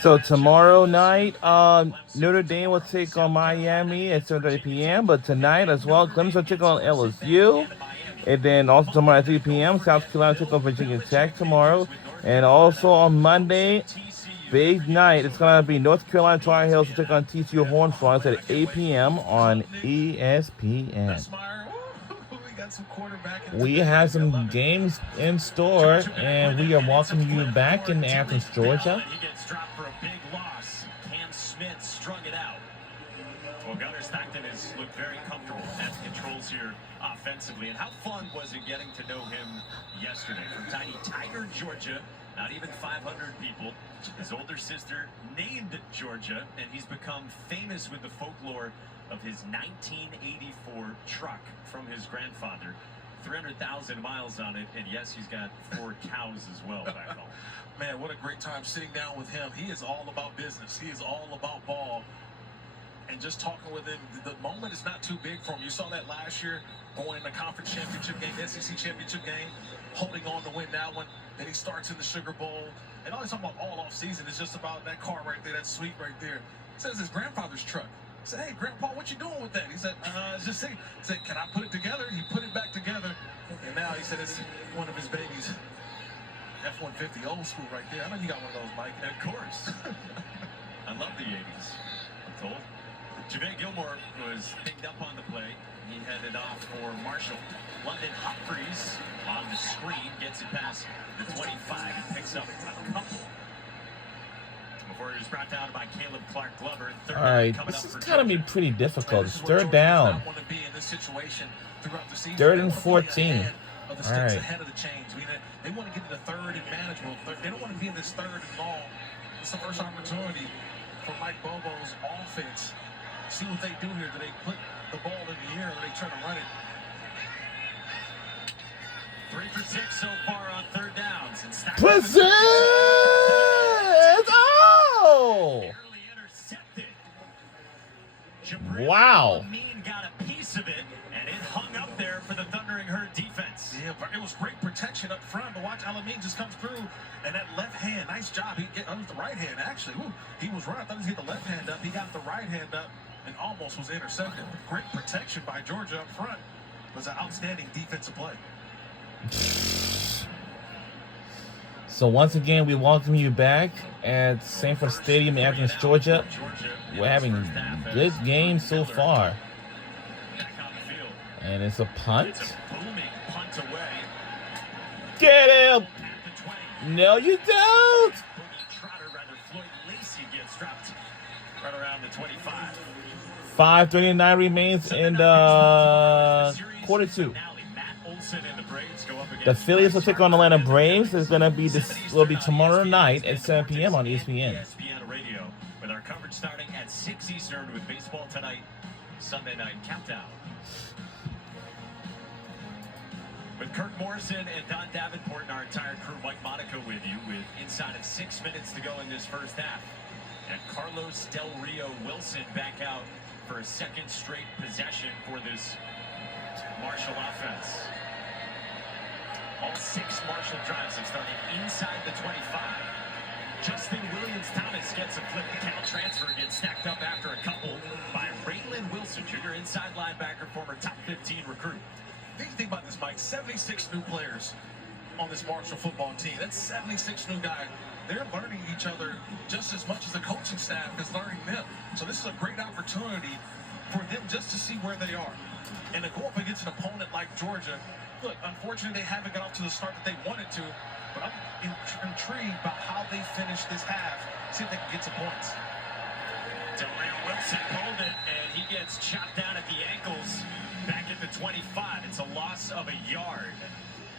So tomorrow night, Notre Dame will take on Miami at 7:30 p.m. But tonight as well, Clemson will take on LSU. And then also tomorrow at 3 p.m., South Carolina take on Virginia Tech tomorrow. And also on Monday, big night. It's going to be North Carolina Tar Heels to take on TCU Horned Frogs at 8 p.m. on ESPN. We have some games in store, and we are welcoming you back in Athens, Georgia. He gets dropped for a big loss. Cam Smith strung it out. Well, Gunnar Stockton has looked very comfortable at the controls here offensively. And how fun was it getting to know him yesterday? From tiny Tiger, Georgia, not even 500 people. His older sister named Georgia, and he's become famous with the folklore of his 1984 truck from his grandfather. 300,000 miles on it, and yes, he's got 4 cows as well back home. Man, what a great time sitting down with him. He is all about business. He is all about ball. And just talking with him, the moment is not too big for him. You saw that last year, going in the conference championship game, SEC championship game, holding on to win that one. Then he starts in the Sugar Bowl. And all he's talking about all off season is just about that car right there, that suite right there. It says his grandfather's truck. I said, hey, Grandpa, what you doing with that? He said, just say, he said, can I put it together? He put it back together. And now he said it's one of his babies. F-150, old school right there. I know you got one of those, Mike. Of course. I love the 80s, I'm told. Javale Gilmore was picked up on the play. He headed off for Marshall. London Humphreys on the screen gets it past the 25. He picks up a couple. Before he was brought down by Caleb Clark Glover. All right, this is going to be pretty difficult. It's third down. 3rd and 14. Of the sticks ahead of the chains. I mean, they want to get into third and manageable. They don't want to be in this third and long. It's the first opportunity for Mike Bobo's offense. See what they do here. Do they put the ball in the air or do they try to run it? 3 for 6 so far on third downs. Present! Oh! Wow. Amin got a piece of it, and it hung up there for the Thundering Herd defense. Yeah, but it was great protection up front. But watch, Alamin just comes through, and that left hand, nice job. He get the right hand, actually. Ooh, he was right. I thought he was getting the left hand up. He got the right hand up and almost was intercepted. Great protection by Georgia up front. It was an outstanding defensive play. So once again, we welcome you back at Sanford Stadium in Athens, Georgia. We're having a good game so far. And it's a punt. Get him! No, you don't! 5:39 remains in the quarter 2. The Phillies will take on the Atlanta Braves. It's going to be will be tomorrow night at 7 p.m. on ESPN. ESPN Radio, with our coverage starting at 6 Eastern with Baseball Tonight, Sunday Night Countdown. With Kirk Morrison and Don Davenport and our entire crew, Mike Monaco with you, with inside of 6 minutes to go in this first half. And Carlos Del Rio Wilson back out for a second straight possession for this Marshall offense. All 6 Marshall drives have started inside the 25. Justin Williams-Thomas gets a flip the count transfer, gets stacked up after a couple by Raylan Wilson, junior inside linebacker, former top 15 recruit. Think about this, Mike. 76 new players on this Marshall football team. That's 76 new guys. They're learning each other just as much as the coaching staff is learning them. So this is a great opportunity for them just to see where they are. And to go up against an opponent like Georgia, look, unfortunately, they haven't got off to the start that they wanted to, but I'm intrigued by how they finish this half, see if they can get some points. Delano Wilson pulled it, and he gets chopped down at the ankles back at the 25. It's a loss of a yard.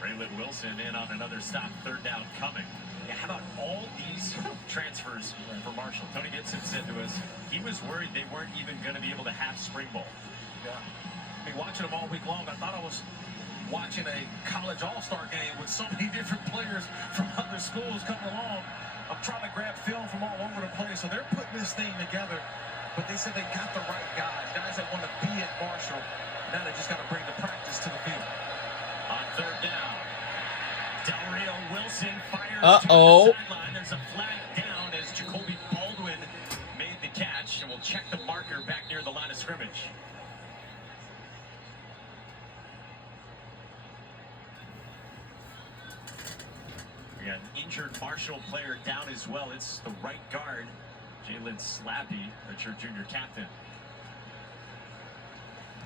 Raylan Wilson in on another stop, third down coming. Yeah, how about all these transfers for Marshall? Tony Gibson said to us he was worried they weren't even going to be able to have spring ball. Yeah. I mean, watching them all week long, I thought I was watching a college all-star game with so many different players from other schools coming along. I'm trying to grab film from all over the place, so they're putting this thing together. But they said they got the right guys that want to be at Marshall. Now they just got to bring the practice to the field. On third down, Del Rio Wilson fires Uh-oh. to the sideline. There's a flag down as near the line of scrimmage. We got an injured Marshall player down as well. It's the right guard, Jalen Slappy, that's your junior captain.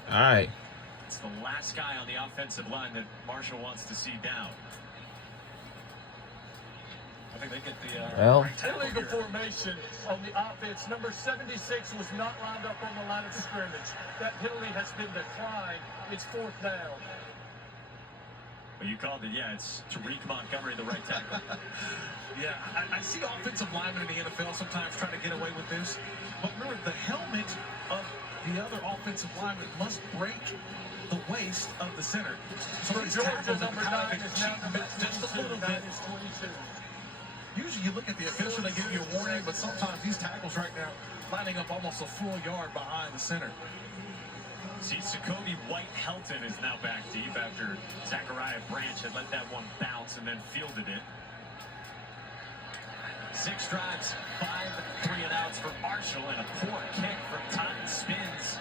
All right. It's the last guy on the offensive line that Marshall wants to see down. I think they get the illegal formation on the offense. Number 76 was not lined up on the line of scrimmage. That penalty has been declined. It's 4th down. Well, you called it, yeah. It's Tariq Montgomery, the right tackle. Yeah, I see offensive linemen in the NFL sometimes trying to get away with this. But remember, the helmet of the other offensive lineman must break the waist of the center. So For Georgia, number 9 is now number 22. Just a little bit. Is 22. Usually you look at the official, they give you a warning, but sometimes these tackles right now lining up almost a full yard behind the center. See, Jacoby White-Helton is now back deep after Zachariah Branch had let that one bounce and then fielded it. 6 drives, 5 3-and-outs for Marshall, and a poor kick from Totten spins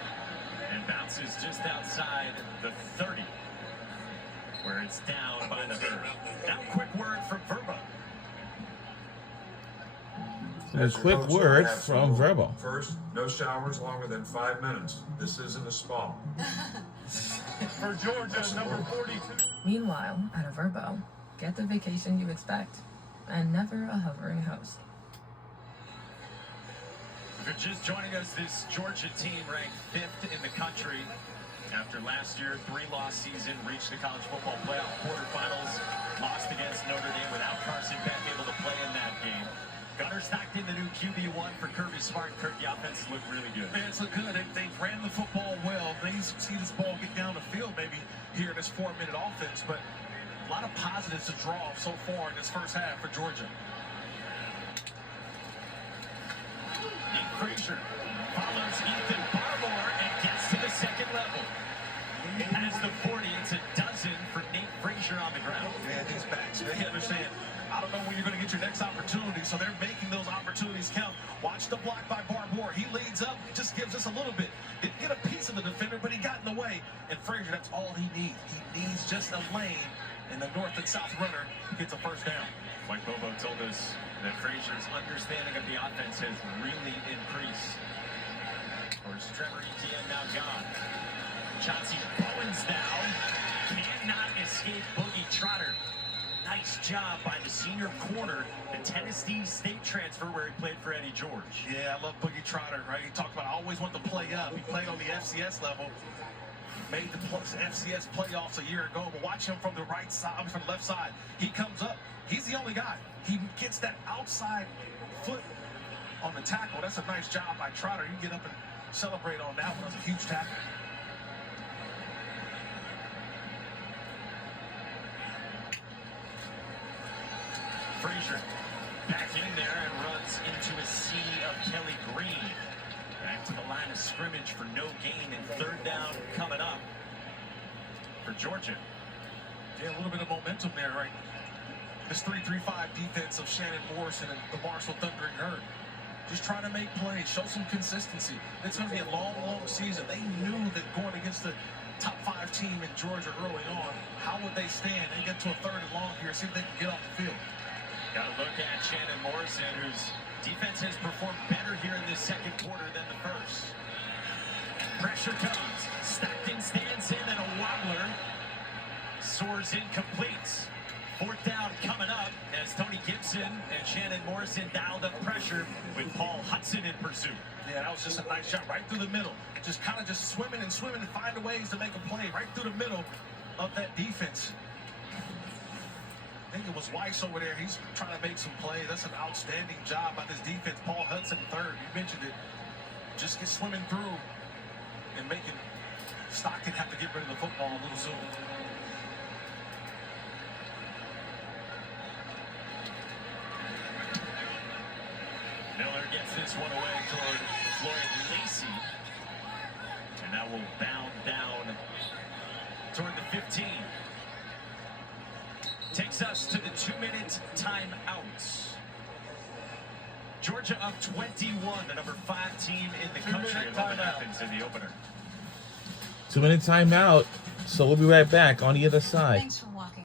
and bounces just outside the 30, where it's down by the Herd. Now, quick word from Verbo. There's quick words from Verbo. First, no showers longer than 5 minutes. This isn't a spa. For Georgia, number 42. Meanwhile, at a Verbo, get the vacation you expect, and never a hovering host. If you're just joining us, this Georgia team ranked 5th in the country after last year, 3-loss season, reached the college football playoff quarterfinals, lost against Notre Dame without Carson Beck able to play in that game. Gunnar Stockton, the new QB1 for Kirby Smart. Kirk, the offense looked really good. Man, it's looked good. They've ran the football well. They need to see this ball get down the field maybe here in this 4-minute offense, but a lot of positives to draw off so far in this first half for Georgia. Nate Frazier follows Ethan Barmore and gets to the second level. Past the 40, it's a dozen for Nate Frazier on the ground. Man, these backs, they understand. I don't know when you're going to get your next opportunity, so they're making those opportunities count. Watch the block by Barmore. He leads up, just gives us a little bit. Didn't get a piece of the defender, but he got in the way. And Frazier, that's all he needs. He needs just a lane, and the north and south runner gets a first down. Mike Bobo told us that Frazier's understanding of the offense has really increased. Of course, Trevor Etienne now gone. Chauncey Bowen's down. Cannot escape Boogie Trotter. Nice job by the senior corner, the Tennessee State transfer where he played for Eddie George. Yeah, I love Boogie Trotter, right? He talked about I always want to play up. He played on the FCS level, made the FCS playoffs a year ago, but watch him from the right side, from the left side. He comes up. He's the only guy. He gets that outside foot on the tackle. That's a nice job by Trotter. You get up and celebrate on that one. That's a huge tackle. Frazier back in there and runs into a sea of Kelly Green. Back to the line of scrimmage for no gain, and 3rd down coming up for Georgia. Yeah, a little bit of momentum there, right? This 3-3-5 defense of Shannon Morrison and the Marshall Thundering Herd. Just trying to make plays, show some consistency. It's going to be a long, long season. They knew that going against the top 5 team in Georgia early on, how would they stand? They get to a 3rd and long here, see if they can get off the field. Got to look at Shannon Morrison, whose defense has performed better here in this second quarter than the first. Pressure comes. Stockton stands in and a wobbler. Soars incomplete. 4th down coming up as Tony Gibson and Shannon Morrison dialed up pressure with Paul Hudson in pursuit. Yeah, that was just a nice shot right through the middle. Just kind of just swimming and finding ways to make a play right through the middle of that defense. I think it was Weiss over there. He's trying to make some plays. That's an outstanding job by this defense. Paul Hudson, 3rd. You mentioned it. Just get swimming through and making Stockton have to get rid of the football a little soon. Miller gets this one away toward Floyd Lacey. And that will bound down toward the 15. Takes us to the 2-minute timeout. Georgia up 21, the number 5 team in the country, and what happens in the opener. 2-minute timeout. So we'll be right back on the other side. Thanks for